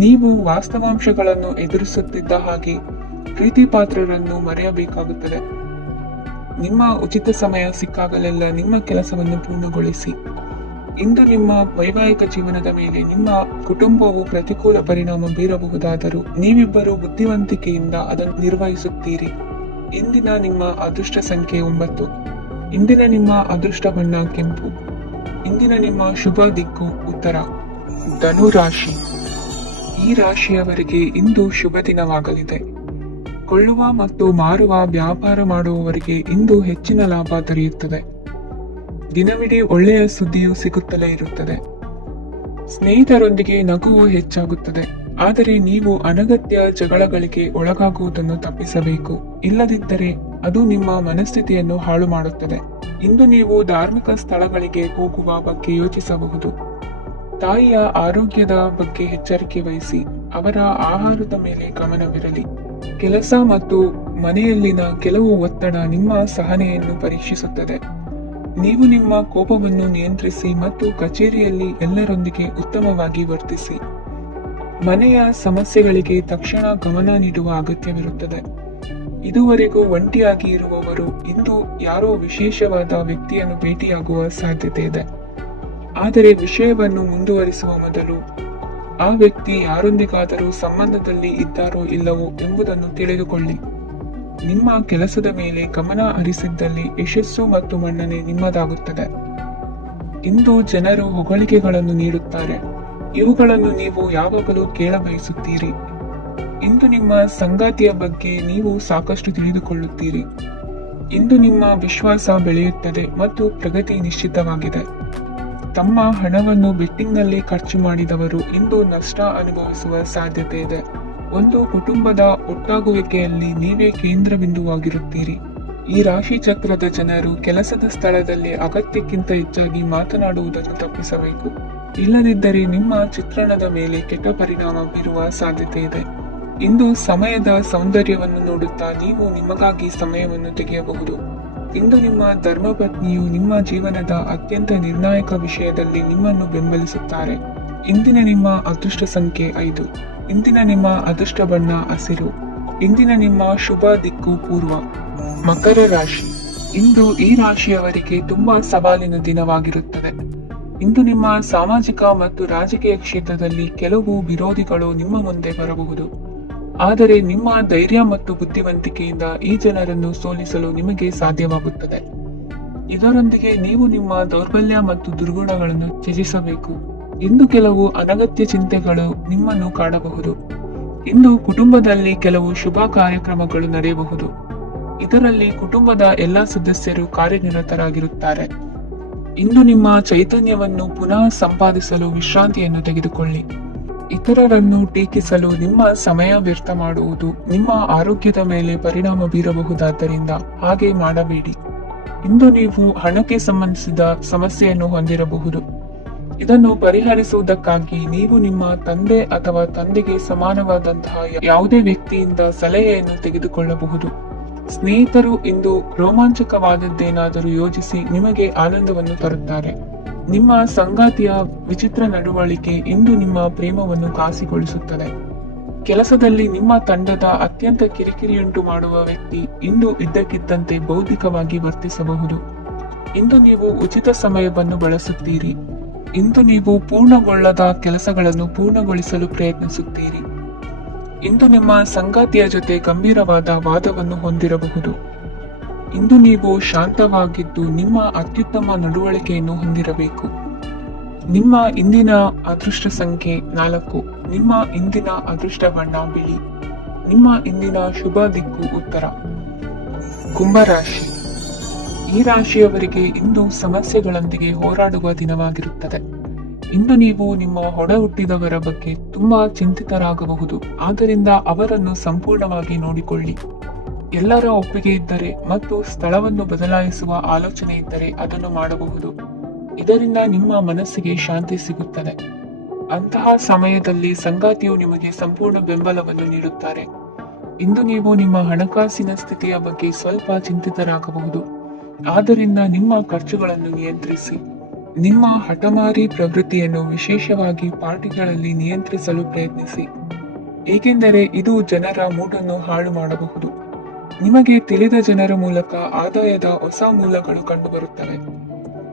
ನೀವು ವಾಸ್ತವಾಂಶಗಳನ್ನು ಎದುರಿಸುತ್ತಿದ್ದ ಹಾಗೆ ಪ್ರೀತಿ ಪಾತ್ರರನ್ನು ಮರೆಯಬೇಕಾಗುತ್ತದೆ. ನಿಮ್ಮ ಉಚಿತ ಸಮಯ ಸಿಕ್ಕಾಗಲೆಲ್ಲ ನಿಮ್ಮ ಕೆಲಸವನ್ನು ಪೂರ್ಣಗೊಳಿಸಿ. ಇಂದು ನಿಮ್ಮ ವೈವಾಹಿಕ ಜೀವನದ ಮೇಲೆ ನಿಮ್ಮ ಕುಟುಂಬವು ಪ್ರತಿಕೂಲ ಪರಿಣಾಮ ಬೀರಬಹುದಾದರೂ ನೀವಿಬ್ಬರು ಬುದ್ಧಿವಂತಿಕೆಯಿಂದ ಅದನ್ನು ನಿರ್ವಹಿಸುತ್ತೀರಿ. ಇಂದಿನ ನಿಮ್ಮ ಅದೃಷ್ಟ ಸಂಖ್ಯೆ 9. ಇಂದಿನ ನಿಮ್ಮ ಅದೃಷ್ಟ ಬಣ್ಣ ಕೆಂಪು. ಇಂದಿನ ನಿಮ್ಮ ಶುಭ ದಿಕ್ಕು ಉತ್ತರ. ಧನು ರಾಶಿ. ಈ ರಾಶಿಯವರಿಗೆ ಇಂದು ಶುಭ ದಿನವಾಗಲಿದೆ. ಕೊಳ್ಳುವ ಮತ್ತು ಮಾರುವ ವ್ಯಾಪಾರ ಮಾಡುವವರಿಗೆ ಇಂದು ಹೆಚ್ಚಿನ ಲಾಭ ದೊರೆಯುತ್ತದೆ. ದಿನವಿಡೀ ಒಳ್ಳೆಯ ಸುದ್ದಿಯು ಸಿಗುತ್ತಲೇ ಇರುತ್ತದೆ. ಸ್ನೇಹಿತರೊಂದಿಗೆ ನಗುವು ಹೆಚ್ಚಾಗುತ್ತದೆ. ಆದರೆ ನೀವು ಅನಗತ್ಯ ಜಗಳಗಳಿಗೆ ಒಳಗಾಗುವುದನ್ನು ತಪ್ಪಿಸಬೇಕು. ಇಲ್ಲದಿದ್ದರೆ ಅದು ನಿಮ್ಮ ಮನಸ್ಥಿತಿಯನ್ನು ಹಾಳು ಮಾಡುತ್ತದೆ. ಇಂದು ನೀವು ಧಾರ್ಮಿಕ ಸ್ಥಳಗಳಿಗೆ ಹೋಗುವ ಬಗ್ಗೆ ಯೋಚಿಸಬಹುದು. ತಾಯಿಯ ಆರೋಗ್ಯದ ಬಗ್ಗೆ ಎಚ್ಚರಿಕೆ ವಹಿಸಿ. ಅವರ ಆಹಾರದ ಮೇಲೆ ಗಮನವಿರಲಿ. ಕೆಲಸ ಮತ್ತು ಮನೆಯಲ್ಲಿನ ಕೆಲವು ಒತ್ತಡ ನಿಮ್ಮ ಸಹನೆಯನ್ನು ಪರೀಕ್ಷಿಸುತ್ತದೆ. ನೀವು ನಿಮ್ಮ ಕೋಪವನ್ನು ನಿಯಂತ್ರಿಸಿ ಮತ್ತು ಕಚೇರಿಯಲ್ಲಿ ಎಲ್ಲರೊಂದಿಗೆ ಉತ್ತಮವಾಗಿ ವರ್ತಿಸಿ. ಮನೆಯ ಸಮಸ್ಯೆಗಳಿಗೆ ತಕ್ಷಣ ಗಮನ ನೀಡುವ ಅಗತ್ಯವಿರುತ್ತದೆ. ಇದುವರೆಗೂ ಒಂಟಿಯಾಗಿ ಇರುವವರು ಇಂದು ಯಾರೋ ವಿಶೇಷವಾದ ವ್ಯಕ್ತಿಯನ್ನು ಭೇಟಿಯಾಗುವ ಸಾಧ್ಯತೆ ಇದೆ. ಆದರೆ ವಿಷಯವನ್ನು ಮುಂದುವರಿಸುವ ಮೊದಲು ಆ ವ್ಯಕ್ತಿ ಯಾರೊಂದಿಗಾದರೂ ಸಂಬಂಧದಲ್ಲಿ ಇದ್ದಾರೋ ಇಲ್ಲವೋ ಎಂಬುದನ್ನು ತಿಳಿದುಕೊಳ್ಳಿ. ನಿಮ್ಮ ಕೆಲಸದ ಮೇಲೆ ಗಮನ ಹರಿಸಿದ್ದಲ್ಲಿ ಯಶಸ್ಸು ಮತ್ತು ಮನ್ನಣೆ ನಿಮ್ಮದಾಗುತ್ತದೆ. ಇಂದು ಜನರು ಹೊಗಳಿಕೆಗಳನ್ನು ನೀಡುತ್ತಾರೆ. ಇವುಗಳನ್ನು ನೀವು ಯಾವಾಗಲೂ ಕೇಳಬಯಸುತ್ತೀರಿ. ಇಂದು ನಿಮ್ಮ ಸಂಗಾತಿಯ ಬಗ್ಗೆ ನೀವು ಸಾಕಷ್ಟು ತಿಳಿದುಕೊಳ್ಳುತ್ತೀರಿ. ಇಂದು ನಿಮ್ಮ ವಿಶ್ವಾಸ ಬೆಳೆಯುತ್ತದೆ ಮತ್ತು ಪ್ರಗತಿ ನಿಶ್ಚಿತವಾಗಿದೆ. ತಮ್ಮ ಹಣವನ್ನು ಬೆಟ್ಟಿಂಗ್ನಲ್ಲಿ ಖರ್ಚು ಮಾಡಿದವರು ಇಂದು ನಷ್ಟ ಅನುಭವಿಸುವ ಸಾಧ್ಯತೆ ಇದೆ. ಒಂದು ಕುಟುಂಬದ ಒಟ್ಟಾಗುವಿಕೆಯಲ್ಲಿ ನೀವೇ ಕೇಂದ್ರ ಬಿಂದುವಾಗಿರುತ್ತೀರಿ. ಈ ರಾಶಿ ಚಕ್ರದ ಜನರು ಕೆಲಸದ ಸ್ಥಳದಲ್ಲಿ ಅಗತ್ಯಕ್ಕಿಂತ ಹೆಚ್ಚಾಗಿ ಮಾತನಾಡುವುದನ್ನು ತಪ್ಪಿಸಬೇಕು. ಇಲ್ಲದಿದ್ದರೆ ನಿಮ್ಮ ಚಿತ್ರಣದ ಮೇಲೆ ಕೆಟ್ಟ ಪರಿಣಾಮ ಬೀರುವ ಸಾಧ್ಯತೆ ಇದೆ. ಇಂದು ಸಮಯದ ಸೌಂದರ್ಯವನ್ನು ನೋಡುತ್ತಾ ನೀವು ನಿಮಗಾಗಿ ಸಮಯವನ್ನು ತೆಗೆಯಬಹುದು. ಇಂದು ನಿಮ್ಮ ಧರ್ಮಪತ್ನಿಯು ನಿಮ್ಮ ಜೀವನದ ಅತ್ಯಂತ ನಿರ್ಣಾಯಕ ವಿಷಯದಲ್ಲಿ ನಿಮ್ಮನ್ನು ಬೆಂಬಲಿಸುತ್ತಾರೆ. ಇಂದಿನ ನಿಮ್ಮ ಅದೃಷ್ಟ ಸಂಖ್ಯೆ 5. ಇಂದಿನ ನಿಮ್ಮ ಅದೃಷ್ಟ ಬಣ್ಣ ಹಸಿರು. ಇಂದಿನ ನಿಮ್ಮ ಶುಭ ದಿಕ್ಕು ಪೂರ್ವ. ಮಕರ ರಾಶಿ. ಇಂದು ಈ ರಾಶಿಯವರಿಗೆ ತುಂಬಾ ಸವಾಲಿನ ದಿನವಾಗಿರುತ್ತದೆ. ಇಂದು ನಿಮ್ಮ ಸಾಮಾಜಿಕ ಮತ್ತು ರಾಜಕೀಯ ಕ್ಷೇತ್ರದಲ್ಲಿ ಕೆಲವು ವಿರೋಧಿಗಳು ನಿಮ್ಮ ಮುಂದೆ ಬರಬಹುದು. ಆದರೆ ನಿಮ್ಮ ಧೈರ್ಯ ಮತ್ತು ಬುದ್ಧಿವಂತಿಕೆಯಿಂದ ಈ ಜನರನ್ನು ಸೋಲಿಸಲು ನಿಮಗೆ ಸಾಧ್ಯವಾಗುತ್ತದೆ. ಇದರೊಂದಿಗೆ ನೀವು ನಿಮ್ಮ ದೌರ್ಬಲ್ಯ ಮತ್ತು ದುರ್ಗುಣಗಳನ್ನು ತ್ಯಜಿಸಬೇಕು. ಇಂದು ಕೆಲವು ಅನಗತ್ಯ ಚಿಂತೆಗಳು ನಿಮ್ಮನ್ನು ಕಾಡಬಹುದು. ಇಂದು ಕುಟುಂಬದಲ್ಲಿ ಕೆಲವು ಶುಭ ಕಾರ್ಯಕ್ರಮಗಳು ನಡೆಯಬಹುದು. ಇದರಲ್ಲಿ ಕುಟುಂಬದ ಎಲ್ಲ ಸದಸ್ಯರು ಕಾರ್ಯನಿರತರಾಗಿರುತ್ತಾರೆ. ಇಂದು ನಿಮ್ಮ ಚೈತನ್ಯವನ್ನು ಪುನಃ ಸಂಪಾದಿಸಲು ವಿಶ್ರಾಂತಿಯನ್ನು ತೆಗೆದುಕೊಳ್ಳಿ. ಇತರರನ್ನು ಟೀಕಿಸಲು ನಿಮ್ಮ ಸಮಯ ವ್ಯರ್ಥ ಮಾಡುವುದು ನಿಮ್ಮ ಆರೋಗ್ಯದ ಮೇಲೆ ಪರಿಣಾಮ ಬೀರಬಹುದಾದ್ದರಿಂದ ಹಾಗೆ ಮಾಡಬೇಡಿ. ಇಂದು ನೀವು ಹಣಕ್ಕೆ ಸಂಬಂಧಿಸಿದ ಸಮಸ್ಯೆಯನ್ನು ಹೊಂದಿರಬಹುದು. ಇದನ್ನು ಪರಿಹರಿಸುವುದಕ್ಕಾಗಿ ನೀವು ನಿಮ್ಮ ತಂದೆ ಅಥವಾ ತಂದೆಗೆ ಸಮಾನವಾದಂತಹ ಯಾವುದೇ ವ್ಯಕ್ತಿಯಿಂದ ಸಲಹೆಯನ್ನು ತೆಗೆದುಕೊಳ್ಳಬಹುದು. ಸ್ನೇಹಿತರು ಇಂದು ರೋಮಾಂಚಕವಾದದ್ದೇನಾದರೂ ಯೋಜಿಸಿ ನಿಮಗೆ ಆನಂದವನ್ನು ತರುತ್ತಾರೆ. ನಿಮ್ಮ ಸಂಗಾತಿಯ ವಿಚಿತ್ರ ನಡವಳಿಕೆ ಇಂದು ನಿಮ್ಮ ಪ್ರೇಮವನ್ನು ಘಾಸಿಗೊಳಿಸುತ್ತದೆ. ಕೆಲಸದಲ್ಲಿ ನಿಮ್ಮ ತಂಡದ ಅತ್ಯಂತ ಕಿರಿಕಿರಿಯುಂಟು ಮಾಡುವ ವ್ಯಕ್ತಿ ಇಂದು ಇದ್ದಕ್ಕಿದ್ದಂತೆ ಬೌದ್ಧಿಕವಾಗಿ ವರ್ತಿಸಬಹುದು. ಇಂದು ನೀವು ಉಚಿತ ಸಮಯವನ್ನು ಬಳಸುತ್ತೀರಿ. ಇಂದು ನೀವು ಪೂರ್ಣಗೊಳ್ಳದ ಕೆಲಸಗಳನ್ನು ಪೂರ್ಣಗೊಳಿಸಲು ಪ್ರಯತ್ನಿಸುತ್ತೀರಿ. ಇಂದು ನಿಮ್ಮ ಸಂಗಾತಿಯ ಜೊತೆ ಗಂಭೀರವಾದ ವಾದವನ್ನು ಹೊಂದಿರಬಹುದು. ಇಂದು ನೀವು ಶಾಂತವಾಗಿದ್ದು ನಿಮ್ಮ ಅತ್ಯುತ್ತಮ ನಡವಳಿಕೆಯನ್ನು ಹೊಂದಿರಬೇಕು. ನಿಮ್ಮ ಇಂದಿನ ಅದೃಷ್ಟ ಸಂಖ್ಯೆ 4. ನಿಮ್ಮ ಇಂದಿನ ಅದೃಷ್ಟ ಬಣ್ಣ ಬಿಳಿ. ನಿಮ್ಮ ಇಂದಿನ ಶುಭ ದಿಕ್ಕು ಉತ್ತರ. ಕುಂಭರಾಶಿ. ಈ ರಾಶಿಯವರಿಗೆ ಇಂದು ಸಮಸ್ಯೆಗಳೊಂದಿಗೆ ಹೋರಾಡುವ ದಿನವಾಗಿರುತ್ತದೆ. ಇಂದು ನೀವು ನಿಮ್ಮ ಒಡ ಹುಟ್ಟಿದವರ ಬಗ್ಗೆ ತುಂಬಾ ಚಿಂತಿತರಾಗಬಹುದು. ಆದ್ದರಿಂದ ಅವರನ್ನು ಸಂಪೂರ್ಣವಾಗಿ ನೋಡಿಕೊಳ್ಳಿ. ಎಲ್ಲರ ಒಪ್ಪಿಗೆ ಇದ್ದರೆ ಮತ್ತು ಸ್ಥಳವನ್ನು ಬದಲಾಯಿಸುವ ಆಲೋಚನೆ ಇದ್ದರೆ ಅದನ್ನು ಮಾಡಬಹುದು. ಇದರಿಂದ ನಿಮ್ಮ ಮನಸ್ಸಿಗೆ ಶಾಂತಿ ಸಿಗುತ್ತದೆ. ಅಂತಹ ಸಮಯದಲ್ಲಿ ಸಂಗಾತಿಯು ನಿಮಗೆ ಸಂಪೂರ್ಣ ಬೆಂಬಲವನ್ನು ನೀಡುತ್ತಾರೆ. ಇಂದು ನೀವು ನಿಮ್ಮ ಹಣಕಾಸಿನ ಸ್ಥಿತಿಯ ಬಗ್ಗೆ ಸ್ವಲ್ಪ ಚಿಂತಿತರಾಗಬಹುದು. ಆದ್ದರಿಂದ ನಿಮ್ಮ ಖರ್ಚುಗಳನ್ನು ನಿಯಂತ್ರಿಸಿ. ನಿಮ್ಮ ಹಠಮಾರಿ ಪ್ರವೃತ್ತಿಯನ್ನು ವಿಶೇಷವಾಗಿ ಪಾರ್ಟಿಗಳಲ್ಲಿ ನಿಯಂತ್ರಿಸಲು ಪ್ರಯತ್ನಿಸಿ, ಏಕೆಂದರೆ ಇದು ಜನರ ಮೂಡನ್ನು ಹಾಳು ಮಾಡಬಹುದು. ನಿಮಗೆ ತಿಳಿದ ಜನರ ಮೂಲಕ ಆದಾಯದ ಹೊಸ ಮೂಲಗಳು ಕಂಡುಬರುತ್ತವೆ.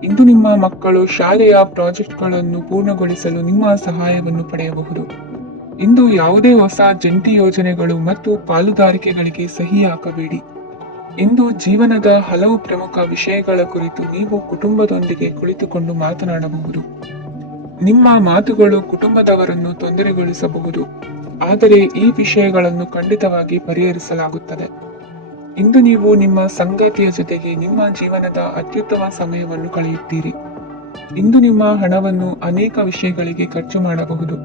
ಇಂದು ನಿಮ್ಮ ಮಕ್ಕಳು ಶಾಲೆಯ ಪ್ರಾಜೆಕ್ಟ್ಗಳನ್ನು ಪೂರ್ಣಗೊಳಿಸಲು ನಿಮ್ಮ ಸಹಾಯವನ್ನು ಪಡೆಯಬಹುದು. ಇಂದು ಯಾವುದೇ ಹೊಸ ಜಂಟಿ ಯೋಜನೆಗಳು ಮತ್ತು ಪಾಲುದಾರಿಕೆಗಳಿಗೆ ಸಹಿ ಹಾಕಬೇಡಿ. ಇಂದು ಜೀವನದ ಹಲವು ಪ್ರಮುಖ ವಿಷಯಗಳ ಕುರಿತು ನೀವು ಕುಟುಂಬದೊಂದಿಗೆ ಕುಳಿತುಕೊಂಡು ಮಾತನಾಡಬಹುದು. ನಿಮ್ಮ ಮಾತುಗಳು ಕುಟುಂಬದವರನ್ನು ತೊಂದರೆಗೊಳಿಸಬಹುದು, ಆದರೆ ಈ ವಿಷಯಗಳನ್ನು ಖಂಡಿತವಾಗಿ ಪರಿಹರಿಸಲಾಗುತ್ತದೆ. ಇಂದು ನೀವು ನಿಮ್ಮ ಸಂಗಾತಿಯ ಜೊತೆಗೆ ನಿಮ್ಮ ಜೀವನದ ಅತ್ಯುತ್ತಮ ಸಮಯವನ್ನು ಕಳೆಯುತ್ತೀರಿ. ಇಂದು ನಿಮ್ಮ ಹಣವನ್ನು ಅನೇಕ ವಿಷಯಗಳಿಗೆ ಖರ್ಚು ಮಾಡಬಹುದು.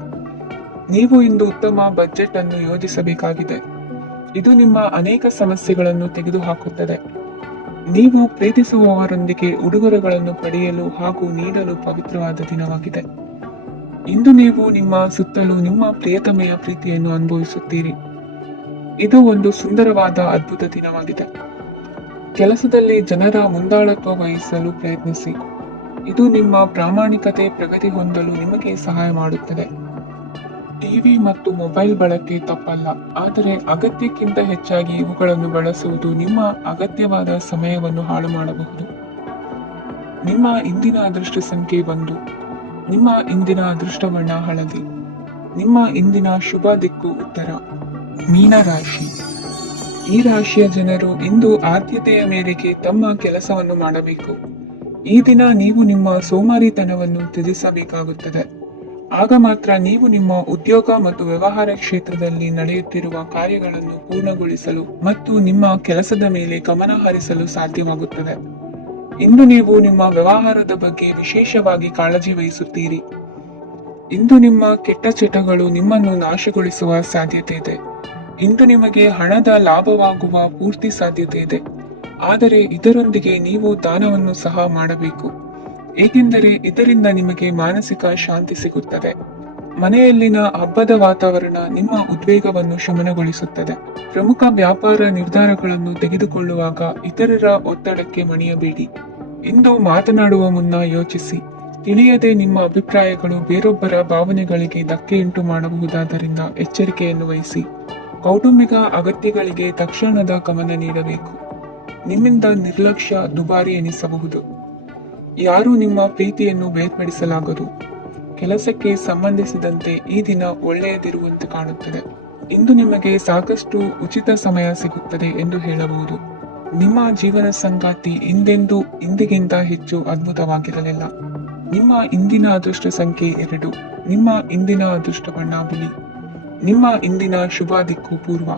ನೀವು ಇಂದು ಉತ್ತಮ ಬಜೆಟ್ ಅನ್ನು ಯೋಜಿಸಬೇಕಾಗಿದೆ. ಇದು ನಿಮ್ಮ ಅನೇಕ ಸಮಸ್ಯೆಗಳನ್ನು ತೆಗೆದುಹಾಕುತ್ತದೆ. ನೀವು ಪ್ರೀತಿಸುವವರೊಂದಿಗೆ ಉಡುಗೊರೆಗಳನ್ನು ಪಡೆಯಲು ಹಾಗೂ ನೀಡಲು ಪವಿತ್ರವಾದ ದಿನವಾಗಿದೆ. ಇಂದು ನೀವು ನಿಮ್ಮ ಸುತ್ತಲೂ ನಿಮ್ಮ ಪ್ರಿಯತಮೆಯ ಪ್ರೀತಿಯನ್ನು ಅನುಭವಿಸುತ್ತೀರಿ. ಇದು ಒಂದು ಸುಂದರವಾದ ಅದ್ಭುತ ದಿನವಾಗಿದೆ. ಕೆಲಸದಲ್ಲಿ ಜನರ ಮುಂದಾಳತ್ವ ವಹಿಸಲು ಪ್ರಯತ್ನಿಸಿ. ಇದು ನಿಮ್ಮ ಪ್ರಾಮಾಣಿಕತೆ ಪ್ರಗತಿ ಹೊಂದಲು ನಿಮಗೆ ಸಹಾಯ ಮಾಡುತ್ತದೆ. ಟಿವಿ ಮತ್ತು ಮೊಬೈಲ್ ಬಳಕೆ ತಪ್ಪಲ್ಲ, ಆದರೆ ಅಗತ್ಯಕ್ಕಿಂತ ಹೆಚ್ಚಾಗಿ ಇವುಗಳನ್ನು ಬಳಸುವುದು ನಿಮ್ಮ ಅಗತ್ಯವಾದ ಸಮಯವನ್ನು ಹಾಳು ಮಾಡಬಹುದು. ನಿಮ್ಮ ಇಂದಿನ ಅದೃಷ್ಟ ಸಂಖ್ಯೆ 1. ನಿಮ್ಮ ಇಂದಿನ ಅದೃಷ್ಟ ಬಣ್ಣ ಹಳದಿ. ನಿಮ್ಮ ಇಂದಿನ ಶುಭ ದಿಕ್ಕು ಉತ್ತರ. ಮೀನರಾಶಿ. ಈ ರಾಶಿಯ ಜನರು ಇಂದು ಆದ್ಯತೆಯ ಮೇರೆಗೆ ತಮ್ಮ ಕೆಲಸವನ್ನು ಮಾಡಬೇಕು. ಈ ದಿನ ನೀವು ನಿಮ್ಮ ಸೋಮಾರಿತನವನ್ನು ತ್ಯಜಿಸಬೇಕಾಗುತ್ತದೆ. ಆಗ ಮಾತ್ರ ನೀವು ನಿಮ್ಮ ಉದ್ಯೋಗ ಮತ್ತು ವ್ಯವಹಾರ ಕ್ಷೇತ್ರದಲ್ಲಿ ನಡೆಯುತ್ತಿರುವ ಕಾರ್ಯಗಳನ್ನು ಪೂರ್ಣಗೊಳಿಸಲು ಮತ್ತು ನಿಮ್ಮ ಕೆಲಸದ ಮೇಲೆ ಗಮನ ಹರಿಸಲು ಸಾಧ್ಯವಾಗುತ್ತದೆ. ಇಂದು ನೀವು ನಿಮ್ಮ ವ್ಯವಹಾರದ ಬಗ್ಗೆ ವಿಶೇಷವಾಗಿ ಕಾಳಜಿ ವಹಿಸುತ್ತೀರಿ. ಇಂದು ನಿಮ್ಮ ಕೆಟ್ಟ ಚಟಗಳು ನಿಮ್ಮನ್ನು ನಾಶಗೊಳಿಸುವ ಸಾಧ್ಯತೆ ಇದೆ. ಇಂದು ನಿಮಗೆ ಹಣದ ಲಾಭವಾಗುವ ಪೂರ್ತಿ ಸಾಧ್ಯತೆ ಇದೆ, ಆದರೆ ಇದರೊಂದಿಗೆ ನೀವು ದಾನವನ್ನು ಸಹ ಮಾಡಬೇಕು, ಏಕೆಂದರೆ ಇದರಿಂದ ನಿಮಗೆ ಮಾನಸಿಕ ಶಾಂತಿ ಸಿಗುತ್ತದೆ. ಮನೆಯಲ್ಲಿನ ಹಬ್ಬದ ವಾತಾವರಣ ನಿಮ್ಮ ಉದ್ವೇಗವನ್ನು ಶಮನಗೊಳಿಸುತ್ತದೆ. ಪ್ರಮುಖ ವ್ಯಾಪಾರ ನಿರ್ಧಾರಗಳನ್ನು ತೆಗೆದುಕೊಳ್ಳುವಾಗ ಇತರರ ಒತ್ತಡಕ್ಕೆ ಮಣಿಯಬೇಡಿ. ಇಂದು ಮಾತನಾಡುವ ಮುನ್ನ ಯೋಚಿಸಿ. ತಿಳಿಯದೆ ನಿಮ್ಮ ಅಭಿಪ್ರಾಯಗಳು ಬೇರೊಬ್ಬರ ಭಾವನೆಗಳಿಗೆ ಧಕ್ಕೆಯುಂಟು ಮಾಡಬಹುದಾದ್ದರಿಂದ ಎಚ್ಚರಿಕೆಯನ್ನು ವಹಿಸಿ. ಕೌಟುಂಬಿಕ ಅಗತ್ಯಗಳಿಗೆ ತಕ್ಷಣದ ಗಮನ ನೀಡಬೇಕು. ನಿಮ್ಮಿಂದ ನಿರ್ಲಕ್ಷ್ಯ ದುಬಾರಿ ಎನಿಸಬಹುದು. ಯಾರೂ ನಿಮ್ಮ ಪ್ರೀತಿಯನ್ನು ಬೇರ್ಪಡಿಸಲಾಗದು. ಕೆಲಸಕ್ಕೆ ಸಂಬಂಧಿಸಿದಂತೆ ಈ ದಿನ ಒಳ್ಳೆಯದಿರುವಂತೆ ಕಾಣುತ್ತದೆ. ಇಂದು ನಿಮಗೆ ಸಾಕಷ್ಟು ಉಚಿತ ಸಮಯ ಸಿಗುತ್ತದೆ ಎಂದು ಹೇಳಬಹುದು. ನಿಮ್ಮ ಜೀವನ ಸಂಗಾತಿ ಇಂದಿಗಿಂತ ಹೆಚ್ಚು ಅದ್ಭುತವಾಗಿರಲಿಲ್ಲ. ನಿಮ್ಮ ಇಂದಿನ ಅದೃಷ್ಟ ಸಂಖ್ಯೆ 2. ನಿಮ್ಮ ಇಂದಿನ ಅದೃಷ್ಟ ಬಣ್ಣ ಬಿಳಿ. ನಿಮ್ಮ ಇಂದಿನ ಶುಭ ದಿಕ್ಕು ಪೂರ್ವ.